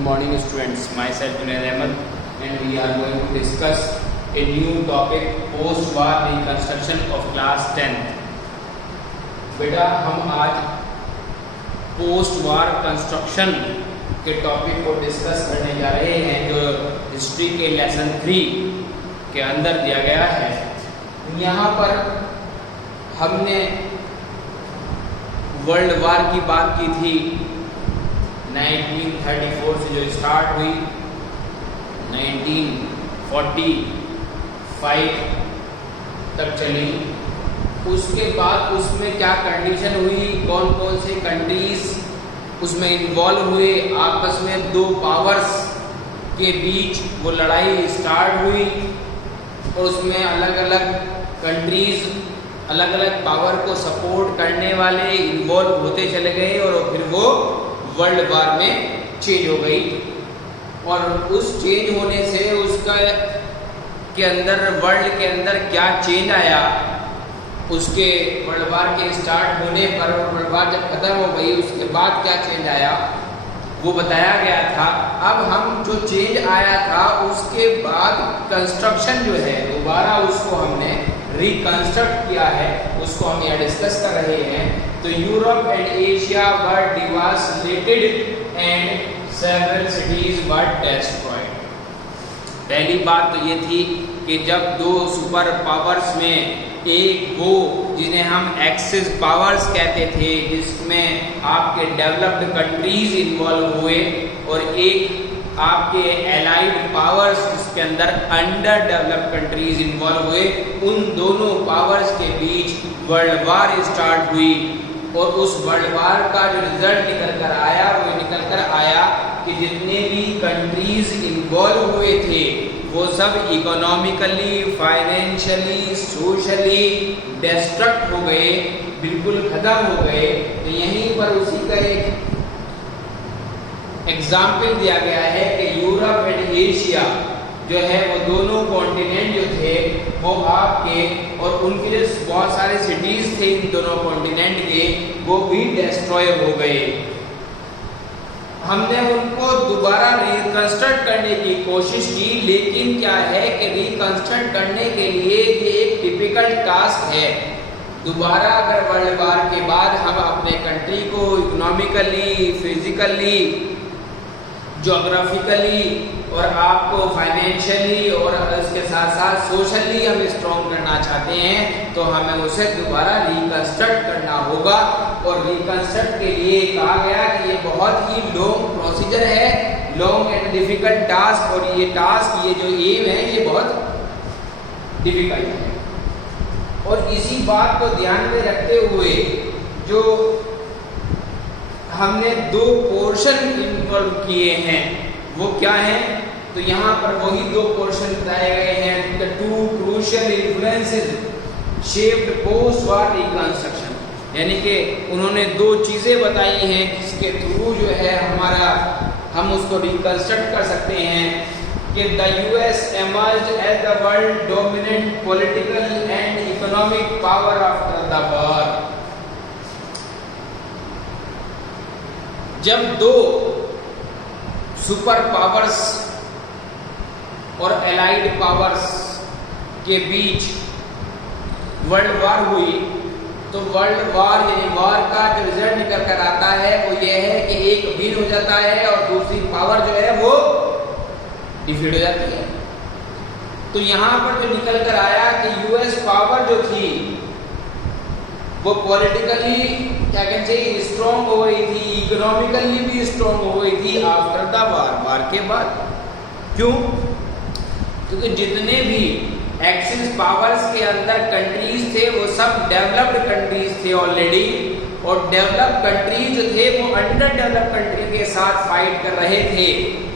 morning students, myself Junaid Ahmed and we are going to discuss a new topic post-war reconstruction of class 10th। बेटा हम आज post वार construction के topic को discuss करने जा रहे हैं जो हिस्ट्री के लेसन 3 के अंदर दिया गया है। यहाँ पर हमने वर्ल्ड वार की बात की थी 1934 से जो स्टार्ट हुई 1945 तक चली। उसके बाद उसमें क्या कंडीशन हुई, कौन कौन से कंट्रीज उसमें इन्वॉल्व हुए, आपस में दो पावर्स के बीच वो लड़ाई स्टार्ट हुई और उसमें अलग अलग कंट्रीज अलग अलग पावर को सपोर्ट करने वाले इन्वॉल्व होते चले गए और फिर वो वर्ल्ड वार में चेंज हो गई। और उस चेंज होने से उसका के अंदर वर्ल्ड के अंदर क्या चेंज आया, उसके वर्ल्ड वार के स्टार्ट होने पर वर्ल्ड वार जब खत्म हो गई उसके बाद क्या चेंज आया वो बताया गया था। अब हम जो चेंज आया था उसके बाद कंस्ट्रक्शन जो है दोबारा उसको हमने रिकंस्ट्रक्ट किया है, उसको हम यहाँ डिस्कस कर रहे हैं। तो Europe and Asia were devastated and several cities were destroyed. पहली बात तो ये थी कि जब दो सुपर पावर्स में एक वो जिन्हें हम एक्सिस पावर्स कहते थे जिसमें आपके डेवलप्ड कंट्रीज इन्वॉल्व हुए और एक आपके एलाइड पावर्स जिसके अंदर अंडर डेवलप्ड कंट्रीज इन्वॉल्व हुए, उन दोनों पावर्स के बीच वर्ल्ड वार स्टार्ट हुई। और उस वर्ल्ड वार का जो रिजल्ट निकल कर आया वो निकल कर आया कि जितने भी कंट्रीज इन्वॉल्व हुए थे वो सब इकोनॉमिकली, फाइनेंशियली, सोशली डिस्ट्रक्ट हो गए, बिल्कुल खत्म हो गए। तो यहीं पर उसी का एक एग्जाम्पल दिया गया है कि यूरोप एंड एशिया जो है वो दोनों कॉन्टिनेंट जो थे वो आपके और उनके जो बहुत सारे सिटीज थे इन दोनों कॉन्टिनेंट के वो भी डिस्ट्रॉय हो गए। हमने उनको दोबारा रिकंस्ट्रक्ट करने की कोशिश की, लेकिन क्या है कि रिकंस्ट्रक्ट करने के लिए ये एक टिपिकल टास्क है। दोबारा अगर वर्ल्ड वार के बाद हम अपने कंट्री को इकोनॉमिकली, फिजिकली, ज्योग्राफिकली और आपको फाइनेंशियली और उसके साथ साथ सोशली हम स्ट्रॉन्ग करना चाहते हैं तो हमें उसे दोबारा रिकंस्ट्रक्ट करना होगा। और रिकंस्ट्रक्ट के लिए कहा गया कि ये बहुत ही लॉन्ग प्रोसीजर है, लॉन्ग एंड डिफिकल्ट टास्क, और ये टास्क, ये जो एम है ये बहुत डिफिकल्ट है। और इसी बात को ध्यान में रखते हुए जो हमने दो पोर्शन इन्वॉल्व किए हैं वो क्या हैं, तो यहाँ पर वही दो पोर्शन बताए गए हैं। The two crucial influences shaped post war reconstruction, यानी कि उन्होंने दो चीज़ें बताई हैं जिसके थ्रू जो है हम उसको रिकंस्ट्रक्ट कर सकते हैं कि the US emerged as the world dominant political and economic power after the war. जब दो सुपर पावर्स और एलाइड पावर्स के बीच वर्ल्ड वार हुई तो वर्ल्ड वार यानी वार का जो रिजल्ट निकल कर आता है वो ये है कि एक विन हो जाता है और दूसरी पावर जो है वो डिफीट हो जाती है। तो यहाँ पर जो निकल कर आया कि यूएस पावर जो थी वो पॉलिटिकली क्या कहते हैं स्ट्रॉन्ग हो गई थी, इकोनॉमिकली भी स्ट्रॉन्ग हो गई थी आफ्टर द वार, वार के बाद। क्यों? क्योंकि जितने भी एक्सिस पावर्स के अंदर कंट्रीज थे वो सब डेवलप्ड कंट्रीज थे ऑलरेडी, और डेवलप्ड कंट्रीज जो थे वो अंडर डेवलप्ड कंट्री के साथ फाइट कर रहे थे,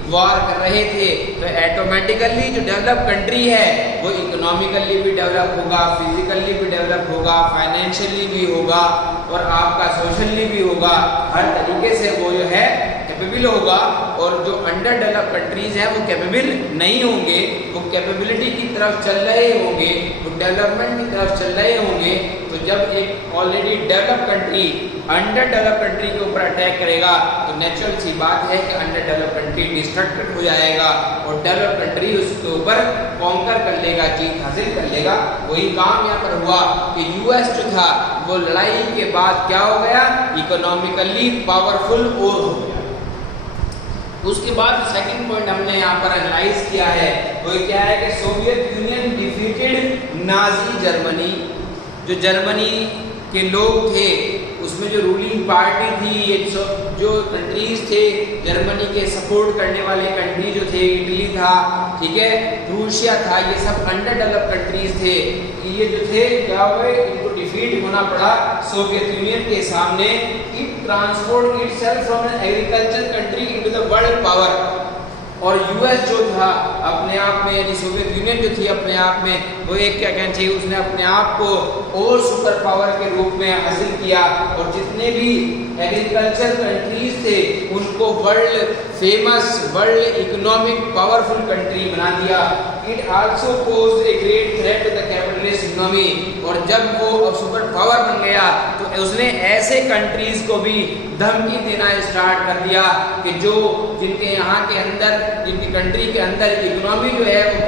वार कर रहे थे। तो ऑटोमेटिकली जो डेवलप कंट्री है वो इकोनॉमिकली भी डेवलप होगा, फिजिकली भी डेवलप होगा, फाइनेंशियली भी होगा और आपका सोशली भी होगा। हर तरीके से वो जो है कैपेबल होगा और जो अंडर डेवलप कंट्रीज हैं वो कैपेबल नहीं होंगे, वो कैपेबिलिटी की तरफ चल रहे होंगे, वो डेवलपमेंट की तरफ चल रहे होंगे। तो जब एक already develop country under develop country के ऊपर अटैक करेगा तो नेचुरल सी बात है कि अंडर डेवलप कंट्री डिस्ट्रक्टेड हो जाएगा और डेवलप कंट्री उसके ऊपर कॉन्कर कर लेगा, जीत हासिल कर लेगा। वही काम यहाँ पर हुआ कि यूएस जो था वो लड़ाई के बाद क्या हो गया, इकोनॉमिकली पावरफुल और हो गया। उसके बाद सेकंड पॉइंट हमने यहाँ पर एनालाइज किया है वो क्या है कि Soviet union defeated Nazi Germany. जो जर्मनी के लोग थे उसमें जो रूलिंग पार्टी थी, ये जो कंट्रीज थे जर्मनी के सपोर्ट करने वाले कंट्री जो थे, इटली था, ठीक है, रूसिया था, ये सब अंडर डेवलप कंट्रीज थे। ये जो थे क्या हुए, इनको डिफीट होना पड़ा सोवियत यूनियन के सामने। It transformed itself from an agriculture country into the world power. और यूएस जो था अपने आप में, यानी सोवियत यूनियन जो थी अपने आप में, वो एक क्या कहना चाहिए, उसने अपने आप को और सुपर पावर के रूप में हासिल किया और जितने भी एग्रीकल्चर कंट्रीज थे उनको world famous, world economic powerful country बना दिया। It also posed a great threat to the capitalist economy. और जब वो सुपर पावर बन गया तो उसने ऐसे कंट्रीज को भी धमकी देना स्टार्ट कर दिया कि जो जिनके यहाँ के अंदर, जिनकी कंट्री के अंदर इकोनॉमी जो है वो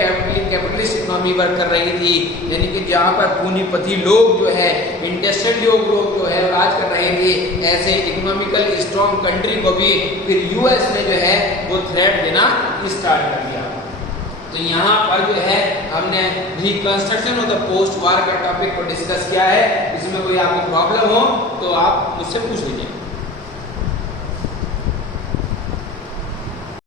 कैपिटलिस्ट इकोनॉमी वर्क कर रही थी, यानी कि जहाँ पर पूंजीपति लोग जो है, इंडस्ट्रियल लोग जो है राज कर रहे थे, ऐसे इकोनॉमिकल स्ट्रॉन्ग कंट्री को भी फिर यूएस ने जो है वो थ्रेट देना स्टार्ट कर दिया। तो यहाँ पर जो है हमने रिकंस्ट्रक्शन ऑफ द पोस्ट वार का टॉपिक को डिस्कस किया है। इसमें कोई आपको प्रॉब्लम हो तो आप मुझसे पूछ लीजिए।